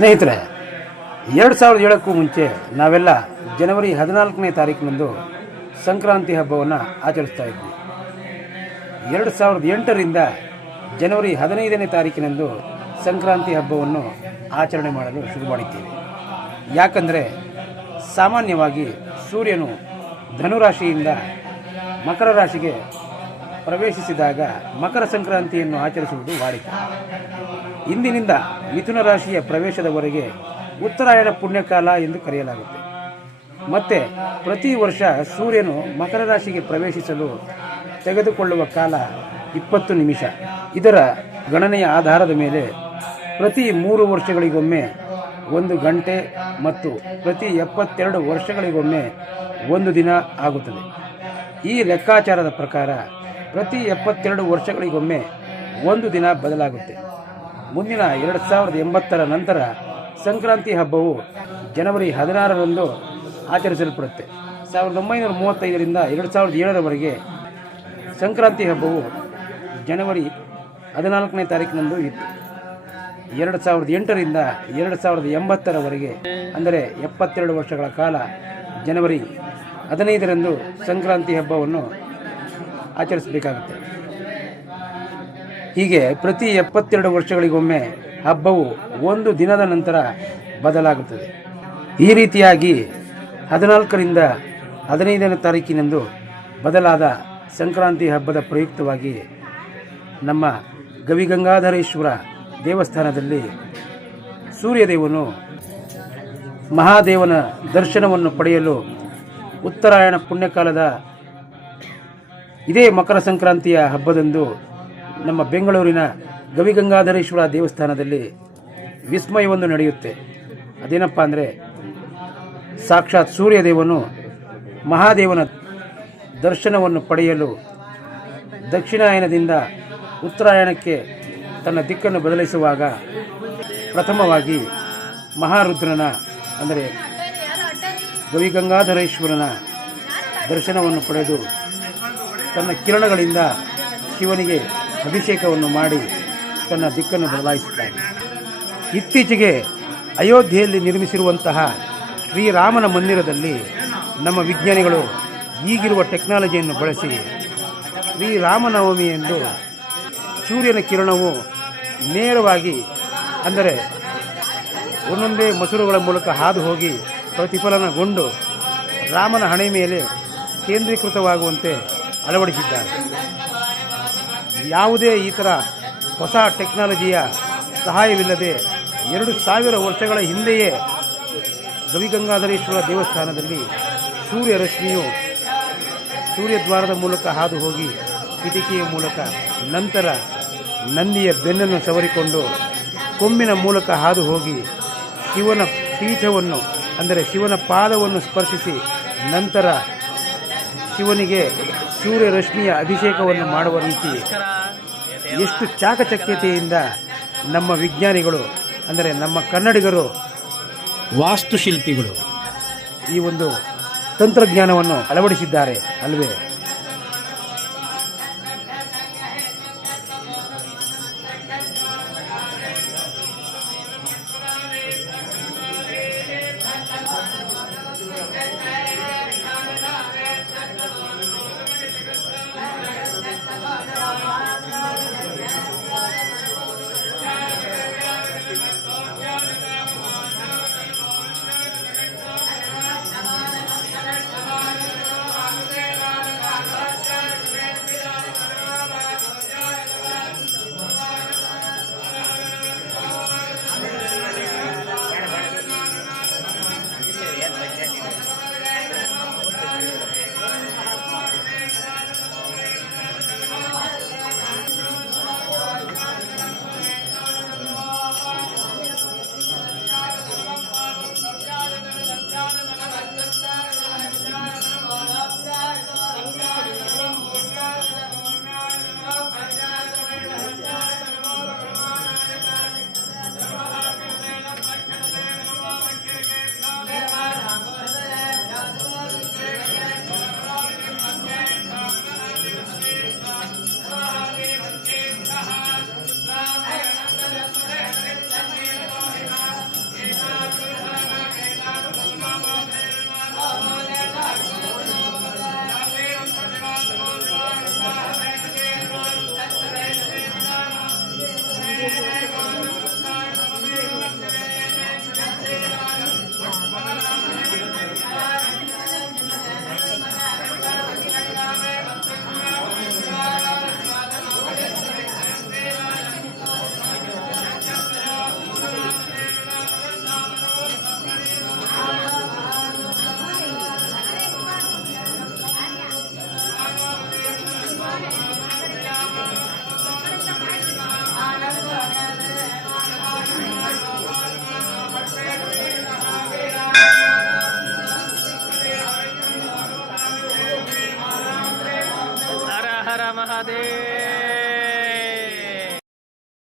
ಸ್ನೇಹಿತರೆ, 2007ಕ್ಕೂ ಮುಂಚೆ ನಾವೆಲ್ಲ ಜನವರಿ 14ನೇ ತಾರೀಕಿನಂದು ಸಂಕ್ರಾಂತಿ ಹಬ್ಬವನ್ನು ಆಚರಿಸ್ತಾ ಇದ್ವಿ. 2008ರಿಂದ ಜನವರಿ 15ನೇ ತಾರೀಕಿನಂದು ಸಂಕ್ರಾಂತಿ ಹಬ್ಬವನ್ನು ಆಚರಣೆ ಮಾಡಲು ಶುರು ಮಾಡಿದ್ದೇವೆ. ಯಾಕಂದರೆ ಸಾಮಾನ್ಯವಾಗಿ ಸೂರ್ಯನು ಧನುರಾಶಿಯಿಂದ ಮಕರ ರಾಶಿಗೆ ಪ್ರವೇಶಿಸಿದಾಗ ಮಕರ ಸಂಕ್ರಾಂತಿಯನ್ನು ಆಚರಿಸುವುದು ವಾಡಿಕೆ. ಇಂದಿನಿಂದ ಮಿಥುನ ರಾಶಿಯ ಪ್ರವೇಶದವರೆಗೆ ಉತ್ತರಾಯಣ ಪುಣ್ಯಕಾಲ ಎಂದು ಕರೆಯಲಾಗುತ್ತೆ. ಮತ್ತು ಪ್ರತಿ ವರ್ಷ ಸೂರ್ಯನು ಮಕರ ರಾಶಿಗೆ ಪ್ರವೇಶಿಸಲು ತೆಗೆದುಕೊಳ್ಳುವ ಕಾಲ 20 ನಿಮಿಷ. ಇದರ ಗಣನೆಯ ಆಧಾರದ ಮೇಲೆ ಪ್ರತಿ 3 ವರ್ಷಗಳಿಗೊಮ್ಮೆ 1 ಗಂಟೆ ಮತ್ತು ಪ್ರತಿ 72 ವರ್ಷಗಳಿಗೊಮ್ಮೆ 1 ದಿನ ಆಗುತ್ತದೆ. ಈ ಲೆಕ್ಕಾಚಾರದ ಪ್ರಕಾರ ಪ್ರತಿ 72 ವರ್ಷಗಳಿಗೊಮ್ಮೆ 1 ದಿನ ಬದಲಾಗುತ್ತೆ. ಮುಂದಿನ 2080ರ ನಂತರ ಸಂಕ್ರಾಂತಿ ಹಬ್ಬವು ಜನವರಿ 16ರಂದು ಆಚರಿಸಲ್ಪಡುತ್ತೆ. 1935ರಿಂದ 2007ರವರೆಗೆ ಸಂಕ್ರಾಂತಿ ಹಬ್ಬವು ಜನವರಿ 14ನೇ ತಾರೀಕಿನಂದು ಇತ್ತು. 2008ರಿಂದ 2080ರವರೆಗೆ ಅಂದರೆ 72 ವರ್ಷಗಳ ಕಾಲ ಜನವರಿ 15ರಂದು ಸಂಕ್ರಾಂತಿ ಹಬ್ಬವನ್ನು ಆಚರಿಸಬೇಕಾಗುತ್ತೆ. ಹೀಗೆ ಪ್ರತಿ 72 ವರ್ಷಗಳಿಗೊಮ್ಮೆ ಹಬ್ಬವು 1 ದಿನದ ನಂತರ ಬದಲಾಗುತ್ತದೆ. ಈ ರೀತಿಯಾಗಿ 14ರಿಂದ 15ನೇ ತಾರೀಕಿನಂದು ಬದಲಾದ ಸಂಕ್ರಾಂತಿ ಹಬ್ಬದ ಪ್ರಯುಕ್ತವಾಗಿ ನಮ್ಮ ಗವಿಗಂಗಾಧರೇಶ್ವರ ದೇವಸ್ಥಾನದಲ್ಲಿ ಸೂರ್ಯದೇವನು ಮಹಾದೇವನ ದರ್ಶನವನ್ನು ಪಡೆಯಲು ಉತ್ತರಾಯಣ ಪುಣ್ಯಕಾಲದ ಇದೇ ಮಕರ ಸಂಕ್ರಾಂತಿಯ ಹಬ್ಬದಂದು ನಮ್ಮ ಬೆಂಗಳೂರಿನ ಗವಿಗಂಗಾಧರೇಶ್ವರ ದೇವಸ್ಥಾನದಲ್ಲಿ ವಿಸ್ಮಯವೊಂದು ನಡೆಯುತ್ತೆ. ಅದೇನಪ್ಪ ಅಂದರೆ, ಸಾಕ್ಷಾತ್ ಸೂರ್ಯದೇವನು ಮಹಾದೇವನ ದರ್ಶನವನ್ನು ಪಡೆಯಲು ದಕ್ಷಿಣಾಯನದಿಂದ ಉತ್ತರಾಯಣಕ್ಕೆ ತನ್ನ ದಿಕ್ಕನ್ನು ಬದಲಿಸುವಾಗ ಪ್ರಥಮವಾಗಿ ಮಹಾರುದ್ರನ ಅಂದರೆ ಗವಿಗಂಗಾಧರೇಶ್ವರನ ದರ್ಶನವನ್ನು ಪಡೆದು ತನ್ನ ಕಿರಣಗಳಿಂದ ಶಿವನಿಗೆ ಅಭಿಷೇಕವನ್ನು ಮಾಡಿ ತನ್ನ ದಿಕ್ಕನ್ನು ಬದಲಾಯಿಸುತ್ತಾನೆ. ಇತ್ತೀಚೆಗೆ ಅಯೋಧ್ಯೆಯಲ್ಲಿ ನಿರ್ಮಿಸಿರುವಂತಹ ಶ್ರೀರಾಮನ ಮಂದಿರದಲ್ಲಿ ನಮ್ಮ ವಿಜ್ಞಾನಿಗಳು ಈಗಿರುವ ಟೆಕ್ನಾಲಜಿಯನ್ನು ಬಳಸಿ ಶ್ರೀರಾಮನವಮಿ ಎಂದು ಸೂರ್ಯನ ಕಿರಣವು ನೇರವಾಗಿ ಅಂದರೆ ಒಂದೊಂದೇ ಮಸೂರಗಳ ಮೂಲಕ ಹಾದು ಹೋಗಿ ಪ್ರತಿಫಲನಗೊಂಡು ರಾಮನ ಹಣೆ ಮೇಲೆ ಕೇಂದ್ರೀಕೃತವಾಗುವಂತೆ ಅಳವಡಿಸಿದ್ದಾರೆ. ಯಾವುದೇ ಈ ಥರ ಹೊಸ ಟೆಕ್ನಾಲಜಿಯ ಸಹಾಯವಿಲ್ಲದೆ 2000 ವರ್ಷಗಳ ಹಿಂದೆಯೇ ಗವಿಗಂಗಾಧರೇಶ್ವರ ದೇವಸ್ಥಾನದಲ್ಲಿ ಸೂರ್ಯ ರಶ್ಮಿಯು ಸೂರ್ಯದ್ವಾರದ ಮೂಲಕ ಹಾದು ಹೋಗಿ ಕಿಟಕಿಯ ಮೂಲಕ ನಂತರ ನಂದಿಯ ಬೆನ್ನನ್ನು ಸವರಿಕೊಂಡು ಕೊಂಬಿನ ಮೂಲಕ ಹಾದು ಹೋಗಿ ಶಿವನ ಪೀಠವನ್ನು ಅಂದರೆ ಶಿವನ ಪಾದವನ್ನು ಸ್ಪರ್ಶಿಸಿ ನಂತರ ಶಿವನಿಗೆ ಸೂರ್ಯ ರಶ್ಮಿಯ ಅಭಿಷೇಕವನ್ನು ಮಾಡುವ ರೀತಿ ಎಷ್ಟು ಚಾಕಚಕ್ಯತೆಯಿಂದ ನಮ್ಮ ವಿಜ್ಞಾನಿಗಳು ಅಂದರೆ ನಮ್ಮ ಕನ್ನಡಿಗರು ವಾಸ್ತುಶಿಲ್ಪಿಗಳು ಈ ಒಂದು ತಂತ್ರಜ್ಞಾನವನ್ನು ಅಳವಡಿಸಿದ್ದಾರೆ ಅಲ್ವೇ.